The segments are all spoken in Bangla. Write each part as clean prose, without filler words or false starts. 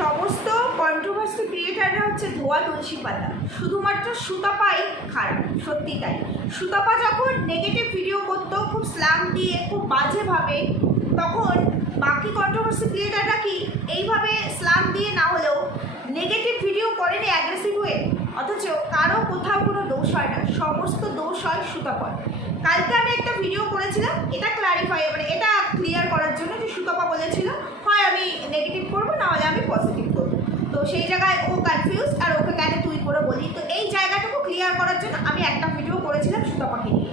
সমস্ত কন্ট্রোভার্সি ক্রিয়েটাররা হচ্ছে ধোয়া তুলসী পাতা, শুধুমাত্র সুতপাই খারাপ। সত্যি তাই। সুতপা যখন নেগেটিভ ভিডিও করতো খুব স্ল্যাং দিয়ে, খুব বাজেভাবে, তখন বাকি কন্ট্রোভার্সি ক্রিয়েটাররা কি এইভাবে স্ল্যাং দিয়ে না হলেও নেগেটিভ ভিডিও করেনি অ্যাগ্রেসিভ হয়ে? অথচ কারো কোথাও কোনো দোষ হয় না, সমস্ত দোষ হয় সুতপার। কালকে আমি একটা ভিডিও করেছিলাম এটা ক্লারিফাই, মানে এটা ক্লিয়ার করার জন্য, যে সুতপা বলেছিল হয় আমি নেগেটিভ করবো, না হলে আমি পজিটিভ করবো। তো সেই জায়গায় ও কনফিউজ, আর ওকে কেন তুই করে বলি। তো এই জায়গাটুকু ক্লিয়ার করার জন্য আমি একটা ভিডিও করেছিলাম সুতপাকে নিয়ে।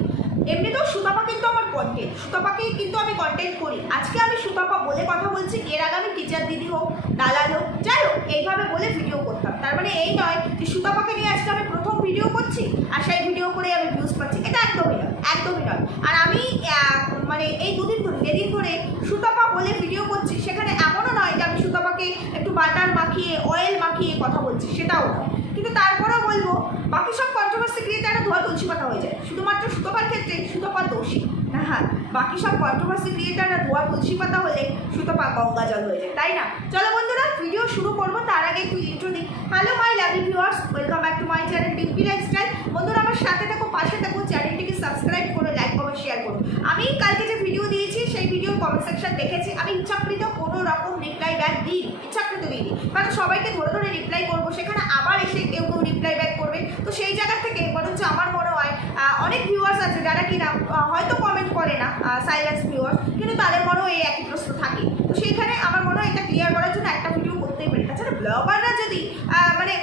এমনিতেও সুতপা কিন্তু আমার কন্টেন্ট, সুতপাকে কিন্তু আমি কন্টেন্ট করি। আজকে আমি সুতপা বলে কথা বলছি, এর আগে আমি টিচার দিদি হোক, দালাল হোক, যাই হোক, এইভাবে বলে ভিডিও করতাম। তার মানে এই নয় যে সুতপাকে নিয়ে আজকে আমি প্রথম ভিডিও করছি আর সেই ভিডিও করে আমি ভিউজ পাচ্ছি, এটা একদমই নয়, একদমই নয়। আর আমি মানে এই দুদিন ধরে যেদিন ধরে সুতপা বলে ভিডিও করছি, সেখানে এমনও নয় যে আমি সুতপাকে একটু বাটার মাখিয়ে, অয়েল মাখিয়ে কথা বলছি, সেটাও নয়। কিন্তু তারপরেও বলবো, বাকি সব কন্ট্রোভার্সি ক্রিয়েটাররা ধোয়া তুলসী পাতা হয়ে যায়, শুধুমাত্র সুতপার ক্ষেত্রে সুতপা দোষী না। হ্যাঁ, বাকি সব কন্ট্রোভার্সি ক্রিয়েটাররা ধোয়া তুলসী পাতা হলে সুতপা গঙ্গা জল হয়ে যায়, তাই না? চলো বন্ধুরা, ভিডিও শুরু করবো, তার আগে একটু ইন্ট্রো দিই। Hello my lovely viewers, welcome back to my channel Dimpi lifestyle. বন্ধুরা আমার সাথে থাকো, পাশে থাকো, চ্যানেলটিকে সাবস্ক্রাইব করো, লাইক কমেন্ট শেয়ার করো। আমি কালকে যে ভিডিও দিয়েছি সেই ভিডিও কমেন্ট সেকশন দেখেছি, আমি ইচ্ছাকৃত কোনো রকম রিপ্লাই ব্যাক দিই, ইচ্ছাকৃত দিই, কারণ সবাইকে ধরে ধরে রিপ্লাই করবো, সেখানে আবার এসে কেউ কেউ রিপ্লাই ব্যাক করবে। তো সেই জায়গা থেকে বরঞ্চ আমার মনে হয় অনেক ভিউয়ার্স আছে যারা কিনা হয়তো কমেন্ট করে না, সাইলেন্স ভিউয়ার্স, কিন্তু তাদের মনেও এই একই প্রশ্ন থাকে। তো সেইখানে আমার মনে হয় এটা ক্লিয়ার করার জন্য একটা ভিডিও করতেই পারি। তাছাড়া ব্লগাররা যদি মানে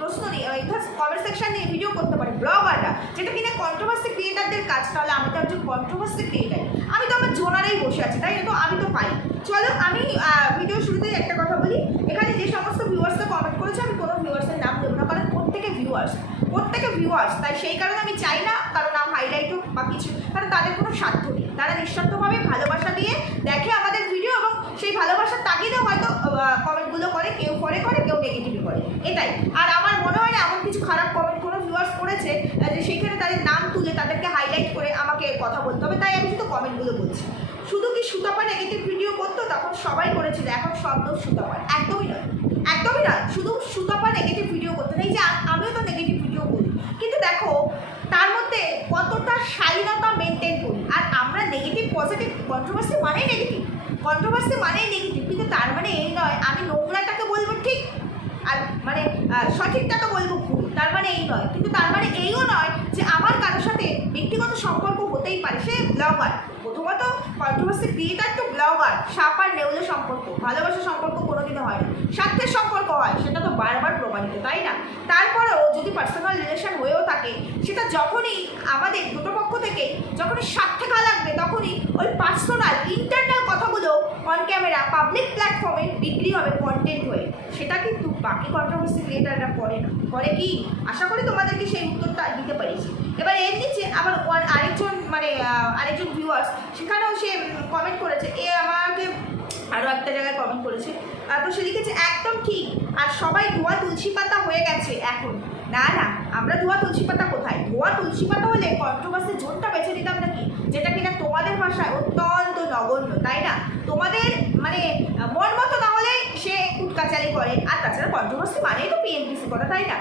প্রশ্ন নিয়ে কমেন্ট সেকশন নিয়ে ভিডিও করতে পারে, ব্লগাররা, যেটা কিনা কন্ট্রোভার্সি ক্রিয়েটারদের কাজ, তাহলে আমি তো একজন কন্ট্রোভার্সি ক্রিয়েটার, আমি তো আমার জোনারেই বসে আছি, তাই না? তো আমি তো পাই। চলো আমি ভিডিও শুরুতেই একটা কথা বলি, এখানে যে সমস্ত ভিউয়ার্সরা কমেন্ট করেছে আমি কোনো ভিউয়ার্সের নাম দেবো না, কারণ প্রত্যেকে ভিউয়ার্স, তাই সেই কারণে আমি চাই না কারো নাম হাইলাইট হোক বা কিছু, কারণ তাদের কোনো স্বার্থ নেই। তারা নিঃস্বার্থভাবে ভালোবাসা দিয়ে দেখে আমাদের ভিডিও, এবং সেই ভালোবাসার তাগিদেও হয়তো কমেন্টগুলো করে, কেউ করে কেউ নেগেটিভ করে, এটাই। আর আমার মনে হয় না এমন কিছু খারাপ কমেন্ট কোনো ভিউয়ার্স করেছে যে সেখানে তাদের নাম তুলে তাদেরকে হাইলাইট করে আমাকে কথা বলতে হবে, তাই আমি শুধু কমেন্টগুলো বলছি। শুধু কি সুতপা নেগেটিভ ভিডিও করতো তখন সবাই করেছিল, এখন সব দোষ সুতপার? একদমই নয়, একদমই নয়। শুধু সুতপা নেগেটিভ ভিডিও করতে নেই, যে আমিও তো নেগেটিভ ভিডিও করি, কিন্তু দেখো তার মধ্যে কতটা শালীনতা মেনটেন করি। আর আমরা নেগেটিভ পজিটিভ, কন্ট্রোভার্সি মানেই নেগেটিভ, কিন্তু তার মানে এই নয় আমি নোংরাটাকে বলবো ঠিক আর মানে সঠিকটাকে বলবো ভুল, তার মানে এই নয়। কিন্তু তার মানে এইও নয় যে আমার কারোর সাথে ব্যক্তিগত সম্পর্ক হতেই পারে, সে ব্লগার। প্রথমত কন্ট্রোভার্সি ক্রিয়েটার তো ব্লগার, সাপ আর নেউলে সম্পর্ক, ভালোবাসার সম্পর্ক কোনোদিনও হয় না, স্বার্থের সম্পর্ক হয়, সেটা তো বারবার প্রমাণিত, তাই না? তারপরেও যদি পার্সোনাল রিলেশন হয়েও থাকে, সেটা যখনই আমাদের দুটো পক্ষ থেকে যখনই স্বার্থে গা লাগবে, তখনই ওই পার্সোনাল ইন্টারনাল কথাগুলো অন ক্যামেরা পাবলিক প্ল্যাটফর্মে বিক্রি হবে কন্টেন্ট হয়ে। সেটা কিন্তু বাকি কন্ট্রোভার্সি ক্রিয়েটাররা করে না। করে কি? আশা করি তোমাদেরকে সেই উত্তরটা দিতে পেরেছি। এবার এর নিচে আবার আরেকজন ভিউয়ার্স, সেখানেও সে কমেন্ট করেছে, আমাকে আরও একটা জায়গায় কমেন্ট করেছে। তো সে লিখেছে একদম ঠিক, আর সবাই ধোয়া তুলসী পাতা হয়ে গেছে এখন। না, আমরা ধোয়া তুলসী পাতা কোথায়? ধোয়া তুলসী পাতা হলে কন্ট্রোভার্সি জোনটা বেছে নিতাম নাকি, যেটা কিনা তোমাদের ভাষায় অত্যন্ত নগণ্য, তাই না? তোমাদের মানে মন মতো না হলে সে কুটকাচারি করে। আর তাছাড়া কন্ট্রোভার্সি মানেই তো পিএনপিসি করা, তাই না?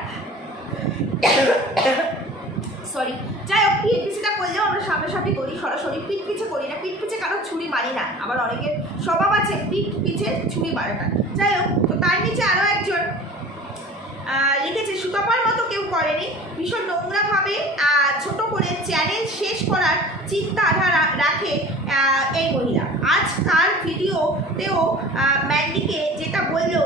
সরি, যাই হোক, পিএনপিসিটা করলেও আমরা সামনাসামনি করি, সরাসরি পিঠ পিছে করি না, পিঠ পিছে কারো ছুরি মারি না। আবার অনেকের স্বভাব আছে পিঠ পিছে ছুরি মারাটা। যাই হোক, তো তার নিচে আরও একজন লিখেছে, সুতপার মতো কেউ করেনি, ভীষণ নোংরাভাবে ছোট করে চ্যানেল শেষ করার চিন্তাধারা রাখে এই মহিলা। আজ তার ভিডিওতেও ম্যান্ডিকে যেটা বললো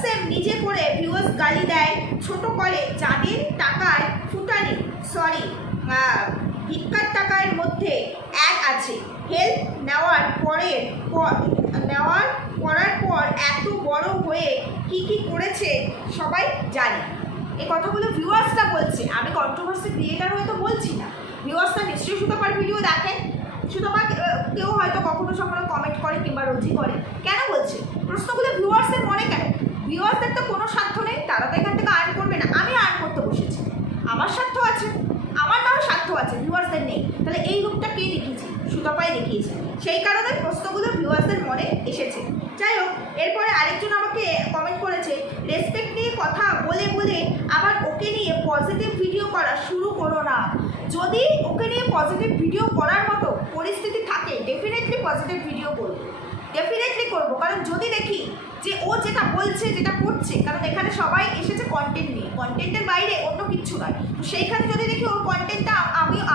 সেম নিজে করে ভিউয়ার্স গালি দেয়, ছোট করে, যাদের টাকায় ফুটানি, সরি ভিক্ষার টাকার মধ্যে অ্যাড আছে, হেল্প নেওয়ার পর এত বড় হয়ে কি করেছে সবাই জানে। এই কথাগুলো ভিউয়ার্সটা বলছে, আমি কন্ট্রোভার্সি ক্রিয়েটার হয়ে তো বলছি না। ভিউয়ার্সটা নিশ্চয়ই সুতপার ভিডিও দেখেন, সুতপা কেউ হয়তো কখনো কমেন্ট করে কিংবা রোজই করে। কেন বলছে প্রশ্নগুলো ভিউয়ার্সের মনে কেন? ভিউয়ার্সদের তো কোনো স্বার্থ নেই, তারা তো এখান থেকে আর্ন করবে না, আমি আর্ন করতে বসেছি, আমার স্বার্থ আছে, আমার নাও স্বার্থ আছে, ভিউয়ার্সদের নেই। তাহলে এই রূপটা কে দেখিয়েছে? সুতপাই দেখিয়েছে, সেই কারণে প্রশ্নগুলো ভিউয়ার্সদের মনে এসেছে। যাই হোক, এরপরে আরেকজন আমাকে কমেন্ট করেছে, রেসপেক্ট নিয়ে কথা বলে বলে আবার ওকে নিয়ে পজিটিভ ভিডিও করা শুরু করো না। যদি ওকে নিয়ে পজিটিভ ভিডিও করার মতো পরিস্থিতি থাকে ডেফিনেটলি পজিটিভ ভিডিও করবো, ডেফিনেটলি করবো। কারণ যদি দেখি যে ও যেটা বলছে যেটা করছে, কারণ এখানে সবাই এসেছে কন্টেন্ট নিয়ে, কন্টেন্টের বাইরে অন্য কিছু নয়, তো সেইখানে যদি দেখি ওর কন্টেন্টটা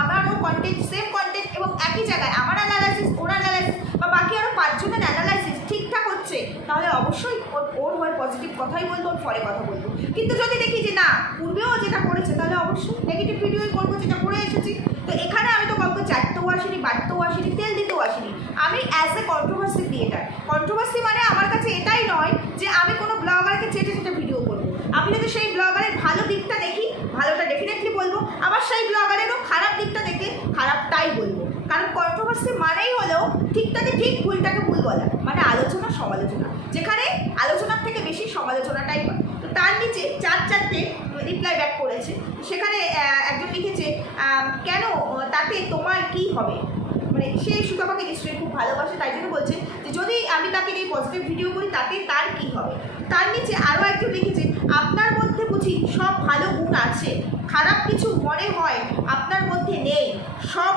আমারও কন্টেন্ট সেম কন্টেন্ট এবং একই জায়গায় আমার অ্যানালাইসিস ওর অ্যানালাইসিস বা বাকি আরও 5 জনের অ্যানালাইসিস ঠিকঠাক হচ্ছে, তাহলে অবশ্যই ওর হয়ে পজিটিভ কথাই বলবো, ওর ফলে কথা বলবো। কিন্তু যদি দেখি যে না পূর্বেও যেটা করেছে, তাহলে অবশ্যই নেগেটিভ ভিডিওই করবো যেটা করে এসেছি। তো এখানে আমি তো কাউকে চাটতেও আসিনি, বাটতেও আসিনি, তেল দিতেও আসিনি। আমি as a controversy creator, controversy মানে আমার কাছে এটাই নয় যে আমি কোনো ব্লগারকে চেটে চেটে ভিডিও করবো। আমি যদি সেই ব্লগারের ভালো দিকটা দেখি, ভালোটা ডেফিনেটলি বলবো, আবার সেই ব্লগারেরও খারাপ দিকটা দেখে খারাপটাই বলবো। কারণ কন্ট্রোভার্সি মানেই হলো ঠিকটাকে ঠিক ভুলটাকে ভুল বলা, মানে আলোচনা সমালোচনা, যেখানে আলোচনার থেকে বেশি সমালোচনাটাই হয়। তো তার নিচে 4-4টে রিপ্লাই ব্যাক করেছে। সেখানে একজন লিখেছে, কেন তাতে তোমার কি হবে, মানে সে সুতপাকে নিশ্চয়ই খুব ভালোবাসে, তাই জন্য বলছে যে যদি আমি তাকে নিয়ে পজিটিভ ভিডিও করি তাতে তার কি হবে। তার নিচে আরও একজন লিখেছে, আপনার মধ্যে বুঝি সব ভালো গুণ আছে, খারাপ কিছু মনে হয় আপনার মধ্যে নেই, সব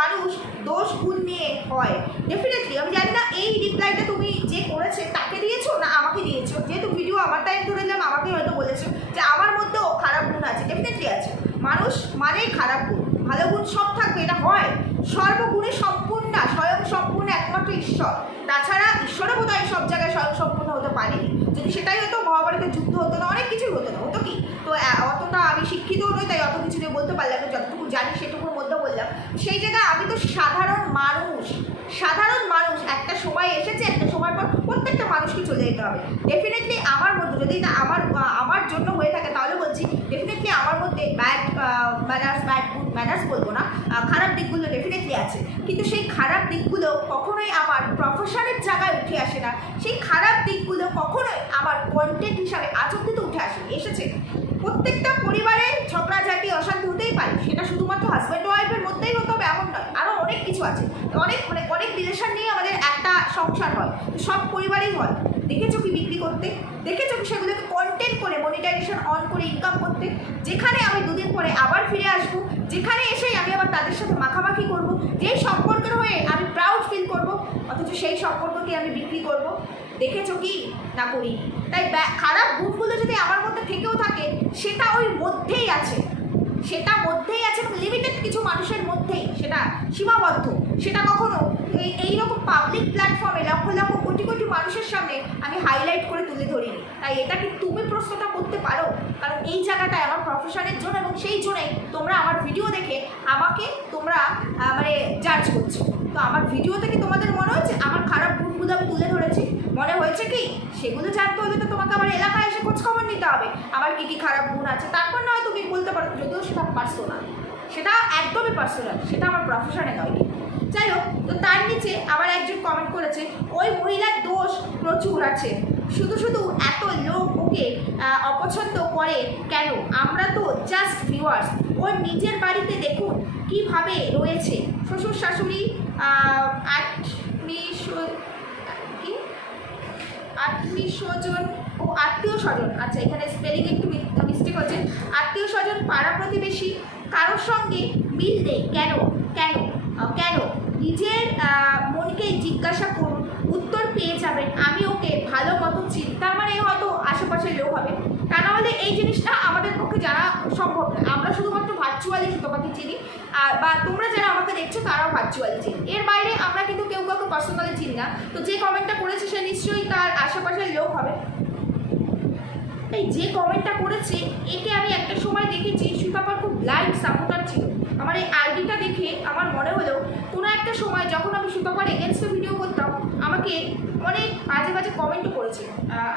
মানুষ দোষ গুণ নিয়ে হয়। ডেফিনেটলি আমি জানি না এই রিপ্লাইটা তুমি যে করেছে তাকে দিয়েছো না আমাকে দিয়েছো, যেহেতু ভিডিও আমার টাইম ধরে নিলাম, আমাকে হয়তো বলেছো যে আমার মধ্যেও খারাপ গুণ আছে। ডেফিনেটলি আছে, মানুষ মানেই খারাপ গুণ, ভালো গুণ সব থাকবে, এটা হয়। সর্বগুণে সম্পূর্ণ, স্বয়ং সম্পূর্ণ একমাত্র ঈশ্বর, তাছাড়া ঈশ্বরও বোধ হয় সব জায়গায় স্বয়ং সম্পূর্ণ হতে পারেনি। যদি সেটাই হতো মহাভারতের যুদ্ধ হতো না, অনেক কিছুই হতো না, হতো কি। তো অতটা আমি শিক্ষিতও নই, তাই অত কিছু নিয়ে বলতে পারলাম না, যতটুকু জানি সেটুকুর মধ্যে বললাম। সেই জায়গায় আমি তো সাধারণ মানুষ, একটা সময় এসেছে, একটা সময় পর প্রত্যেকটা মানুষকে চলে যেতে হবে। ডেফিনেটলি আমার মধ্যে যদি এটা আমার জন্য হয়ে থাকে, তাহলে বলছি ডেফিনেটলি আমার মধ্যে ব্যাড ম্যানার্স বলবো না, খারাপ দিকগুলো ডেফিনেটলি আছে। কিন্তু সেই খারাপ দিকগুলো কখনোই আমার প্রফেশনের জায়গায় উঠে আসে না, সেই খারাপ দিকগুলো কখনোই আমার কন্টেন্ট হিসাবে আজ অব্দি তো উঠে এসেছে। প্রত্যেকটা পরিবারে ঝগড়াঝাটি অশান্তি হতেই পারে, সেটা শুধুমাত্র হাজব্যান্ড ওয়াইফের মধ্যেই হতে হবে এমন নয়, আরও অনেক কিছু আছে। অনেক রিলেশন নিয়ে আমাদের একটা সংসার হয়, তো সব পরিবারেই হয়। দেখেছো কি বিক্রি করতে, দেখেছো কি সেগুলোকে কন্টেন্ট করে মনিটাইজেশন অন করে ইনকাম করতে, যেখানে আমি দুদিন পরে আবার ফিরে আসবো, যেখানে এসেই আমি আবার তাদের সাথে মাখামাখি করবো, যেই সম্পর্কের হয়ে আমি প্রাউড ফিল করবো, অথচ সেই সম্পর্ককে আমি বিক্রি করবো। দেখেছো কি না করি। তাই খারাপ গুণগুলো যদি আমার মধ্যে থেকেও থাকে, সেটা ওই মধ্যেই আছে, এবং লিমিটেড কিছু মানুষের মধ্যেই সেটা সীমাবদ্ধ। সেটা কখনো এইরকম পাবলিক প্ল্যাটফর্মে লক্ষ লক্ষ কোটি কোটি মানুষের সামনে আমি হাইলাইট করে তুলে ধরিনি। তাই এটা কি তুমি প্রশ্নটা করতে পারো, কারণ এই জায়গাটায় আমার প্রফেশনের জন্য, এবং সেই জন্যই তোমরা আমার ভিডিও দেখে আমাকে তোমরা মানে জাজ করছো। তো আমার ভিডিও থেকে তোমাদের মনে হচ্ছে আমার খারাপ গুণগুলো আমি তুলে ধরেছি, মনে হয়েছে কি? সেগুলো জানতে হলে তো তোমাকে আমার এলাকায় এসে খোঁজখবর নিতে হবে আমার কী কী খারাপ গুণ আছে, তারপর নয় তুমি বলতে পারো, যদিও সেটা পার্সোনাল, সেটা একদমই পার্সোনাল, সেটা আমার প্রফেশনে নয়। যাই হোক, তো তার নিচে আবার একজন কমেন্ট করেছে, ওই মহিলার দোষ প্রচুর আছে, শুধু শুধু এত লোক ওকে অপছন্দ করে কেন? আমরা তো জাস্ট ভিউয়ার্স। ওর নিজের বাড়িতে দেখুন কিভাবে রয়েছে, শ্বশুর শাশুড়ি আত্মীয় স্বজন, আচ্ছা এখানে স্পেলিং একটু মিস্টেক হচ্ছে, আত্মীয় স্বজন, পাড়া প্রতিবেশী, কারোর সঙ্গে মিল নেই কেন? নিজের মনকে জিজ্ঞাসা করুন, উত্তর পেয়ে যাবেন। আমি ওকে ভালো মতো চিনি, তার মানে হয়তো আশেপাশের লোক হবে, তা নাহলে এই জিনিসটা আমাদের পক্ষে জানা সম্ভব না। আমরা শুধুমাত্র ভার্চুয়ালি সুতপাকে চিনি, আর বা তোমরা যারা আমাকে দেখছো তারাও ভার্চুয়ালি চিনি, এর বাইরে আমরা কিন্তু কেউ কাউকে পার্সোনালি চিনি না। তো যে কমেন্টটা করেছে সে নিশ্চয়ই তার আশেপাশের লোক হবে। এই যে কমেন্টটা করেছে একে আমি একটা সময় দেখেছি সুতপার খুব ব্লাইন্ড সাপোর্টার ছিল। আমার এই আইডিটা দেখে আমার মনে হলো কোনো একটা সময় যখন আমি সুতপার এগেনস্টে ভিডিও করতাম, আমাকে অনেক বাজে বাজে কমেন্টও করেছে।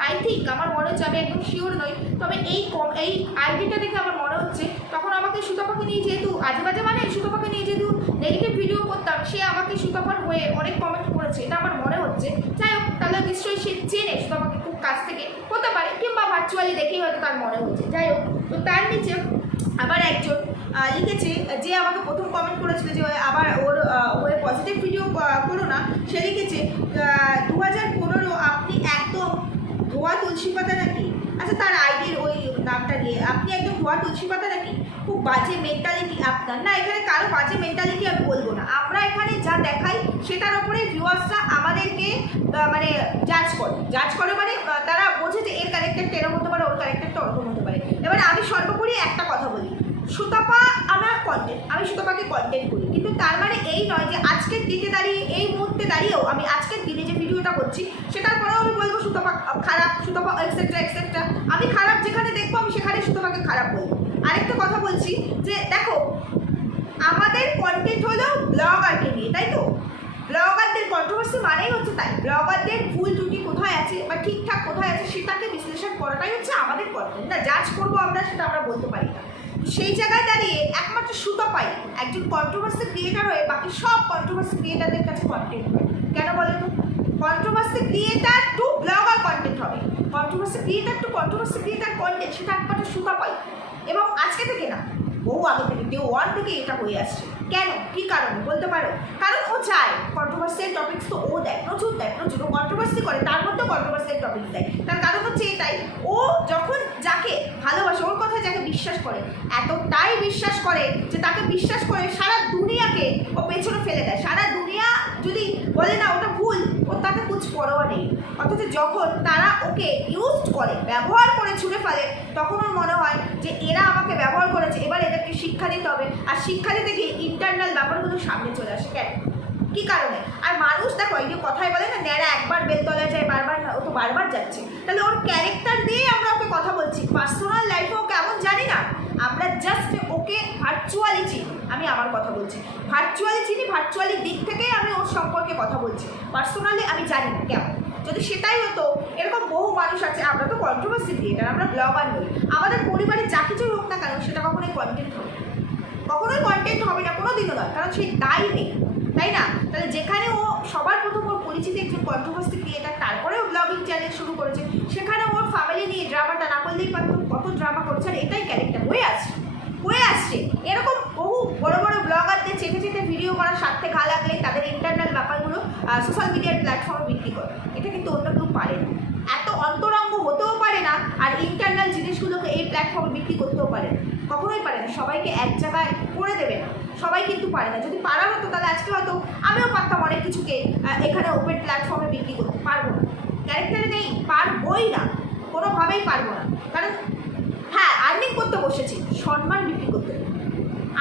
আই থিঙ্ক, আমার মনে হচ্ছে, আমি একদম শিওর নই, তবে এই আইডিটা দেখে আমার মনে হচ্ছে তখন আমাকে সুতপাকে নিয়ে যেহেতু আজে মানে সুতপাকে নিয়ে যেহেতু নেগেটিভ ভিডিও করতাম, সে আমাকে সুতপার হয়ে অনেক কমেন্ট করেছে, এটা আমার মনে হচ্ছে। যাই হোক, তাহলে নিশ্চয়ই সে চেনে সুতপাকে খুব কাছ থেকে, হতে পারে, কিংবা ভার্চুয়ালি দেখেই হয়তো তার মনে হচ্ছে। যাই হোক, তো তার নিচে আবার একজন লিখেছে, যে আমাকে প্রথম কমেন্ট করেছিল যে আবার ওর ওই পজিটিভ ভিডিও করো না, সে লিখেছে 2015 আপনি একদম ধোয়া তুলসী পাতা নাকি? আচ্ছা, তার আইডির ওই নামটা নিয়ে আপনি একদম ধোয়া তুলসী পাতা নাকি? খুব বাজে মেন্টালিটি আপনার। না, এখানে কারো বাজে মেন্টালিটি আমি বলবো না, আমরা এখানে যা দেখাই সেটার ওপরে ভিউয়ার্সরা আমাদেরকে মানে জাজ করে মানে তারা বোঝে যে এর ক্যারেক্টারটা এরকম হতে পারে, ওর ক্যারেক্টারটা ওরকম হতে পারে। এবারে আমি সর্বোপরি একটা কথা বলি, সুতপা আমার কন্টেন্ট, আমি সুতপাকে কন্টেন্ট করি, কিন্তু তার মানে এই নয় যে আজকের দিনে দাঁড়িয়ে এই মুহূর্তে দাঁড়িয়েও আমি আজকের দিনে যে ভিডিওটা করছি সেটার পরেও আমি বলবো সুতপা খারাপ, সুতপা এক্সেট্রা এক্সেট্রা। আমি খারাপ যেখানে দেখবো আমি সেখানে সুতপাকে খারাপ বলবো। আরেকটা কথা বলছি যে দেখো, আমাদের কন্টেন্ট হলো ব্লগারকে নিয়ে, তাই তো? ব্লগারদের কন্ট্রোভার্সি মানেই হচ্ছে তাই, ব্লগারদের ভুল ত্রুটি কোথায় আছে বা ঠিকঠাক কোথায় আছে সেটাকে বিশ্লেষণ করাটাই হচ্ছে আমাদের কন্টেন্ট। না জাজ করবো আমরা, সেটা আমরা বলতে পারি না। সেই জায়গায় দাঁড়িয়ে একমাত্র সুতপাই একজন কন্ট্রোভার্সি ক্রিয়েটার হয়ে বাকি সব কন্ট্রোভার্সি ক্রিয়েটারদের কাছে কন্টেন্ট হয়। কেন বলো তো? Controversy creator to blogger content হবে, controversy creator to controversy creator content, সেটা একমাত্র সুতপাই। এবং আজকে থেকে না, বহু আগে থেকে, ডে 1 থেকে এটা হয়ে আসছে। কেন, কী কারণে বলতে পারো? কারণ ও চায় কন্ট্রোভার্সিয়াল টপিক্স, তো ও দেয়, প্রচুর ও কন্ট্রোভার্সি করে, তার মধ্যেও কন্ট্রোভার্সিয়াল টপিক দেয়। তার কারণ হচ্ছে এটাই, ও যখন যাকে ভালোবাসে, ওর কথায় যাকে বিশ্বাস করে, এতটাই বিশ্বাস করে যে তাকে বিশ্বাস করে সারা দুনিয়াকে ও পেছনে ফেলে দেয়। সারা দুনিয়া যদি বলে না ওটা ভুল, ও তাকে কুছ পরোয়া নেই। অথচ যখন তারা ওকে ইউজ করে, ব্যবহার করে ছুঁড়ে ফেলে, তখন ওর মনে হয় যে এরা আমাকে ব্যবহার করেছে, এবার এদেরকে শিক্ষা দিতে হবে। আর শিক্ষা দিতে গিয়ে ইন্টারনাল ব্যাপারগুলো সামনে চলে আসে। কেন, কী কারণে? আর মানুষ দেখো, এই যে কথায় বলে না, ন্যাড়া একবার বেলতলায় যায়, বারবার না, ও তো বারবার যাচ্ছে। তাহলে ওর ক্যারেক্টার দিয়ে আমরা ওকে কথা বলছি, পার্সোনাল লাইফে ও কেমন জানি না, আমরা জাস্ট ওকে ভার্চুয়ালি চিনি। আমি আমার কথা বলছি, ভার্চুয়ালি চিনি, ভার্চুয়ালি দিক থেকেই আমি ওর সম্পর্কে কথা বলছি, পার্সোনালি আমি জানি না কেমন। যদি সেটাই হতো, এরকম বহু মানুষ আছে, আমরা তো কন্ট্রোভার্সি ক্রিয়েটার, আমরা ব্লগার নই, আমাদের পরিবারে যা কিছু হোক না কেন সেটা কখনোই কন্টেন্ট হবে, কখনোই কন্টেন্ট হবে না, কোনো দিনও নয়, কারণ সেই দায় নেই, তাই না? তাহলে যেখানে ও সবার প্রথম ওর পরিচিত একজন কন্ট্রোভার্সি ক্রিয়েটার, তারপরে ও ব্লগিং চ্যানেল শুরু করেছে, সেখানে ওর ফ্যামিলি নিয়ে ড্রামাটা না করলেই পারতো। কত ড্রামা করছে, আর এটাই ক্যারেক্টার হয়ে আসছে। এরকম বহু বড় বড় ব্লগারদের চেটে চেটে ভিডিও করার স্বার্থে ঘা লাগলে তাদের ইন্টারনাল ব্যাপারগুলো সোশ্যাল মিডিয়ার প্ল্যাটফর্মে বিক্রি করে, এটা কিন্তু অন্য কেউ পারে না। এত অন্তরঙ্গ হতেও পারে না, আর ইন্টারনাল জিনিসগুলোকে এই প্ল্যাটফর্মে বিক্রি করতেও পারে না, কখনোই পারে না। সবাইকে এক জায়গায় করে দেবে না, সবাই কিন্তু পারে না। যদি পারা হতো তাহলে আজকে হয়তো আমিও পারতাম অনেক কিছুকে এখানে ওপেন প্ল্যাটফর্মে বিক্রি করতে। পারবো না, ক্যারেক্টারে নেই, পারবোই না, কোনোভাবেই পারবো না। কারণ হ্যাঁ, আর্নিং করতে বসেছি, সম্মান বিক্রি করতে নেই।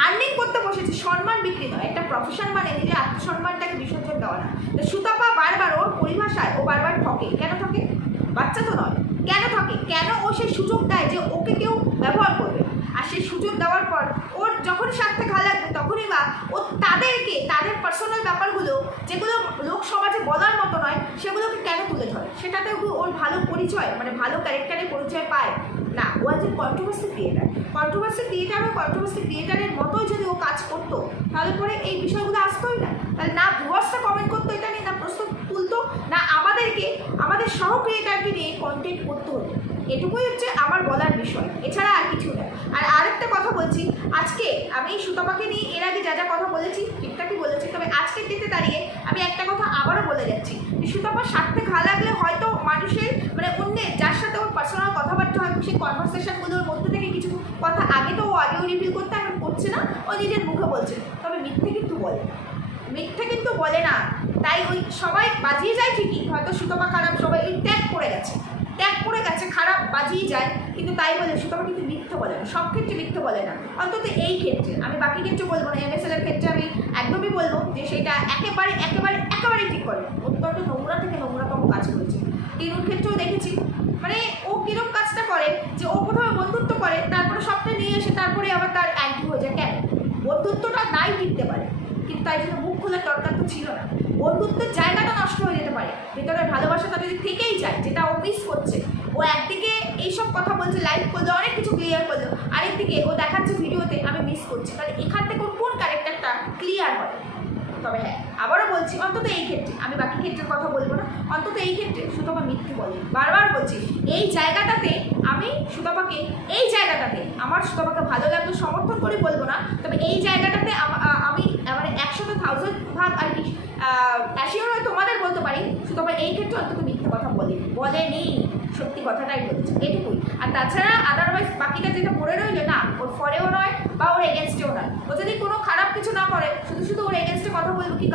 আর্নিং করতে বসেছি, সম্মান বিক্রি নয়। একটা প্রফেশন মানে নিজের আত্মসম্মানটাকে বিসর্জন দেওয়া না। সুতপা বারবার ওর পরিভাষায় ও বারবার ঠকে। কেন ঠকে? বাচ্চা তো নয়, কেন ঠকে? কেন ও সেই সুযোগ দেয় যে ওকে কেউ ব্যবহার করবে, আর সেই সুযোগ দেওয়ার পর ওর যখন স্বার্থে ঘা লাগবে তখনই বা ও তাদেরকে, তাদের পার্সোনাল ব্যাপারগুলো যেগুলো লোক সমাজে বলার মতো নয়, সেগুলোকে কেন তুলে ধরে? সেটাতে ওর ভালো পরিচয়, মানে ভালো ক্যারেক্টারের পরিচয় পায় না। ও একজন কন্ট্রোভার্সি ক্রিয়েটার, কন্ট্রোভার্সি ক্রিয়েটারের মতোই যদি ও কাজ করতো, তাহলে পরে এই বিষয়গুলো আসতোই না। তাহলে না ভিউয়ার্সরা কমেন্ট করতো এটা নিয়ে, না প্রশ্ন তুলতো, না আমাদেরকে, আমাদের সহ ক্রিয়েটারকে নিয়ে কন্টেন্ট করতে হতো। এটুকুই হচ্ছে আমার বলার বিষয়, এছাড়া আর কিছু না। আর আরেকটা কথা বলছি, আজকে আমি সুতপাকে নিয়ে এর আগে যা যা কথা বলেছি ঠিকঠাকই বলেছি, তবে আজকের দিনে দাঁড়িয়ে আমি একটা কথা আবারও বলে যাচ্ছি যে সুতপার স্বার্থে ঘা লাগলে হয়তো মানুষের, মানে অন্যের যার সাথে ওর পার্সোনাল কথাবার্তা হয়, সেই কনভারসেশনগুলোর মধ্যে থেকে কিছু কথা আগে তো ও আগেও রিভিল করতে, এখন করছে না, ও নিজের মুখে বলছে। তবে মিথ্যে কিন্তু বলে না, তাই ওই সবাই বাজিয়ে যায় ঠিকই, হয়তো সুতপা খারাপ, সবাই ওই ট্যাগ করে গেছে, খারাপ বাজিয়ে যায়, কিন্তু তাই বলে সুতপা কিন্তু মিথ্যে বলে না, সব ক্ষেত্রে মিথ্যে বলে না, অন্তত এই ক্ষেত্রে। আমি বাকি ক্ষেত্রে বলবো না, MSL এর ক্ষেত্রে আমি একদমই বলবো যে সেটা একেবারে ঠিক করে, অত্যন্ত নোংরা থেকে নোংরাতম কাজ করেছে। টিনুর ক্ষেত্রেও দেখেছি, মানে ও কিরকম কাজটা করে যে ও প্রথমে বন্ধুত্ব করে, তারপরে সবটা নিয়ে এসে তারপরে আবার তার অ্যান্টি হয়ে যায়। কেন? বন্ধুত্বটা নাই টিকতে পারে, কিন্তু তাই জন্য মুখ খোলার দরকার তো ছিল না। বন্ধুত্বের জায়গাটা নষ্ট হয়ে যেতে পারে, ভেতরে ভালোবাসাটা যদি থেকেই যায়, যেটা ও মিস করছে। ও একদিকে এইসব কথা বলছে, লাইভ করলো, অনেক কিছু ক্লিয়ার করলো, আরেকদিকে ও দেখাচ্ছে ভিডিওতে আমি মিস করছি। তাহলে এখান থেকে কোন ক্যারেক্টারটা ক্লিয়ার হয়? তবে হ্যাঁ, আবারও বলছি, অন্তত এই ক্ষেত্রে, আমি বাকি ক্ষেত্রের কথা বলবো না, অন্তত এই ক্ষেত্রে সুতপা মিথ্যে বলে। বারবার বলছি, এই জায়গাটাতে আমি সুতপাকে এই জায়গাটাতে, আমার সুতপাকে ভালো লাগলো সমর্থন করে বলবো না, তবে এই জায়গাটাতে আমি মানে 100,000 ভাগ আর কি অ্যাসিওর হয়ে তোমাদের বলতে পারি সুতপা এই ক্ষেত্রে অন্তত মিথ্যে কথা বলেনি, সত্যি কথাটাই বলেছে, এটুকুই। আর তাছাড়া আদারওয়াইজ বাকিটা যেটা পড়ে রইলো না, ওর ফরেও নয় বা ওর এগেনস্টেও নয়। ও যদি কোনো খারাপ কিছু না করে, শুধু ওর এগেনস্টে কথা বলবো কী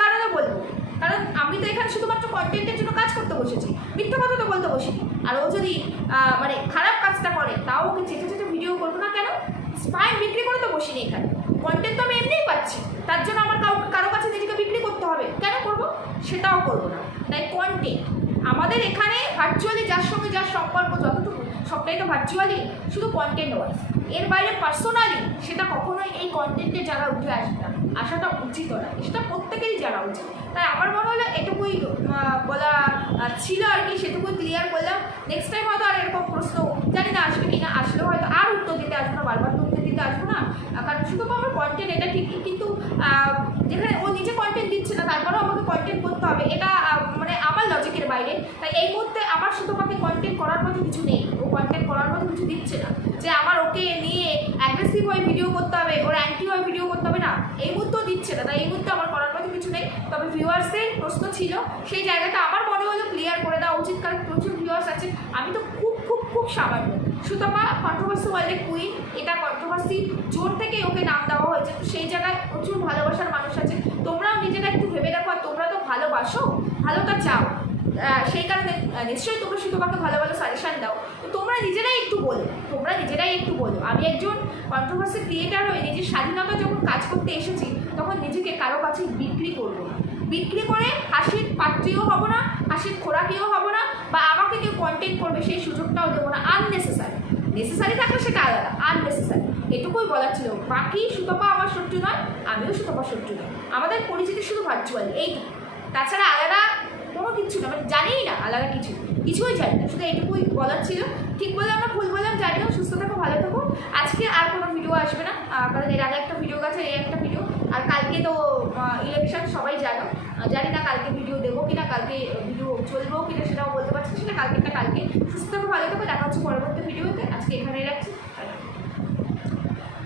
কারণে বলবো? কারণ আমি তো এখানে শুধুমাত্র কন্টেন্টের জন্য কাজ করতে বসেছি, মিথ্যা কথা তো বলতে বসিনি। আর ও যদি মানে খারাপ কাজটা করে, তাও ওকে চেটে ভিডিও করবো না কেন? স্পাইন বিক্রি করে তো বসিনি এখানে, কন্টেন্ট তো আমি এমনিই পাচ্ছি, তার জন্য আমার কারো কাছে নিজেকে বিক্রি করতে হবে কেন? করবো, সেটাও করবো না। তাই কন্টেন্ট আমাদের এখানে ভার্চুয়ালি যার সঙ্গে যার সম্পর্ক যতটুকু, সবটাই তো ভার্চুয়ালি, শুধু কন্টেন্ট ওয়াইজ। এর বাইরে পার্সোনালি সেটা কখনোই এই কন্টেন্টে যারা উঠে আসবে না, আসাটা উচিত না, সেটা প্রত্যেকেরই জানা উচিত। তাই আমার মনে হলো এটুকুই বলা ছিল আর কি, সেটুকুই ক্লিয়ার করলাম। নেক্সট টাইম হয়তো আর এরকম প্রশ্ন জানি না আসবে কিনা, আসলেও হয়তো আর উত্তর দিতে আসবো না, বারবার তো উত্তর দিতে আসবো না, কারণ শুধু আমার কন্টেন্ট এটা ঠিকই, কিন্তু যেখানে ও নিজে কন্টেন্ট দিচ্ছে না তারপরেও আমাকে কন্টেন্ট করতে হবে, এটা মানে আমার লজিকের বাইরে। তাই এই মুহূর্তে আমার শুধু আমাকে কন্টেন্ট করার মতো কিছু নেই, ও কন্টেন্ট করার মতো কিছু দিচ্ছে না যে আমার ওকে নিয়ে অ্যাগ্রেসিভ হয়ে ভিডিও করতে হবে, ওর অ্যান্টি হয়ে ভিডিও করতে হবে, না এই মুহূর্তেও দিচ্ছে না। তাই এই মুহূর্তে আমার করার মতো কিছু নেই। তবে ভিউয়ার্সের প্রশ্ন ছিল, সেই জায়গাটা আমার মনে হলো ক্লিয়ার করে দেওয়া উচিত, কারণ প্রচুর ভিউয়ার্স আছে, আমি তো খুব সামান্য। সুতপা কন্ট্রোভার্সি ওয়ার্ল্ডের কুইন, এটা কন্ট্রোভার্সি জোর থেকে ওকে নাম দেওয়া হয়েছে, তো সেই জায়গায় প্রচুর ভালোবাসার মানুষ আছে। তোমরাও নিজেরা একটু ভেবে দেখো, আর তোমরা তো ভালোবাসো, ভালোটা চাও, সেই কারণে নিশ্চয়ই তোমরা সুতপাকে ভালো সাজেশান দাও। তো তোমরা নিজেরাই একটু বলো। আমি একজন কন্ট্রোভার্সি ক্রিয়েটার হয়ে নিজের স্বাধীনতা যখন কাজ করতে এসেছি, তখন নিজেকে কারো কাছে বিক্রি করবো না, বিক্রি করে হাসির পাত্রীও হব না, হাসির খোরাকিও হব না, বা আমাকে কেউ কন্টেন্ট করবে সেই সুযোগটাও দেবো না। নেসেসারি থাকলে সেটা আলাদা, আননেসেসারি, এটুকুই বলার ছিল। বাকি সুতপা আমার শত্রু নয়, আমিও সুতপার শত্রু নয়, আমাদের পরিচিতি শুধু ভার্চুয়ালি, এইটুকু। তাছাড়া আলাদা কোনো কিছু না, মানে জানিই না আলাদা কিছুই জানি না, শুধু এইটুকুই বলার ছিল। ঠিক বললাম না ভুল বললাম জানি না, সুস্থ থাকো, ভালো থাকো। আজকে আর কোনো ভিডিও আসবে না, কারণ এর আগে একটা ভিডিও গেছে, এই একটা ভিডিও, আর কালকে তো ইলেকশন সবাই জানি না কালকে ভিডিও দেবো কিনা, কালকে ভিডিও চলবেও কিনা সেটাও বলতে পারছি না, সেটা কালকে সুস্থ থাকো, ভালো থাকো, দেখা হচ্ছে পরবর্তী ভিডিওতে। আজকে এখানেই রাখছি।